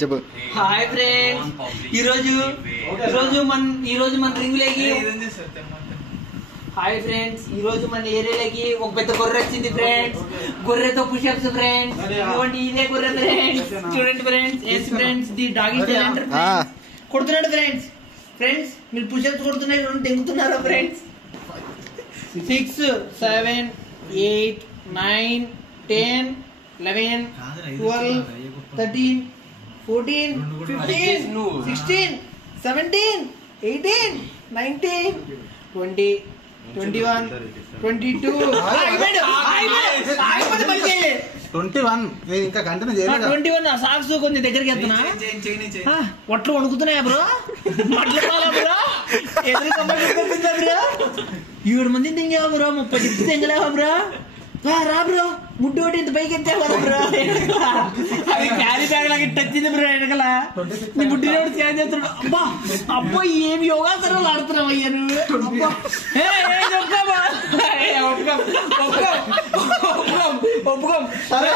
చెప్పు. Hi friends, ఈరోజు మన రింగులేకి హాయ్ ఫ్రెండ్స్, ఈ రోజు మన ఏరియాలోకి ఒక పెద్ద గొర్రె వచ్చింది ఫ్రెండ్స్. గొర్రెతో push-ups friends. ఇవ్వండి, ఇదే గొర్రె ఫ్రెండ్స్. చూడండి friends, yes friends, the dog is కొడుతున్నాడు ఫ్రెండ్స్. ఫ్రెండ్స్ మీరు పుషప్స్ కొడుతున్నాయి, తెంగుతున్నారా ఫ్రెండ్స్? 6, 7, 8, 9, 10, 11, 12, 13, 14, 15, 16, 17, 18, 19, 20, 21, 22, 21 ఇంకా కంటిన్యూ చేయలేదు. 21 సాక్స్ కొంచెం దగ్గరికి వెళ్తున్నా. ఒట్లు వణుకుతున్నాయా బ్రో? మట్ల బ్రో, ఎదురు బ్రో, 7 మంది తెంగావా బ్రో? 30 టిప్స్ తెంగలేవా బ్రో? రా బ్రో, ముడ్డు ఒకటి ఇంత పైకి ఎత్తావా బ్రో? అది క్యారీ బ్యాగ్ లాగా టచ్చింది బ్రో వెనకల. నీ ముడ్డు ఒకటి స్కాన్ చేస్తున్నాడు. అబ్బా అబ్బా, ఏమి యోగాసనాలు ఆడుతున్నావు అయ్యా నువ్వు. ఒప్పుకోం సరే.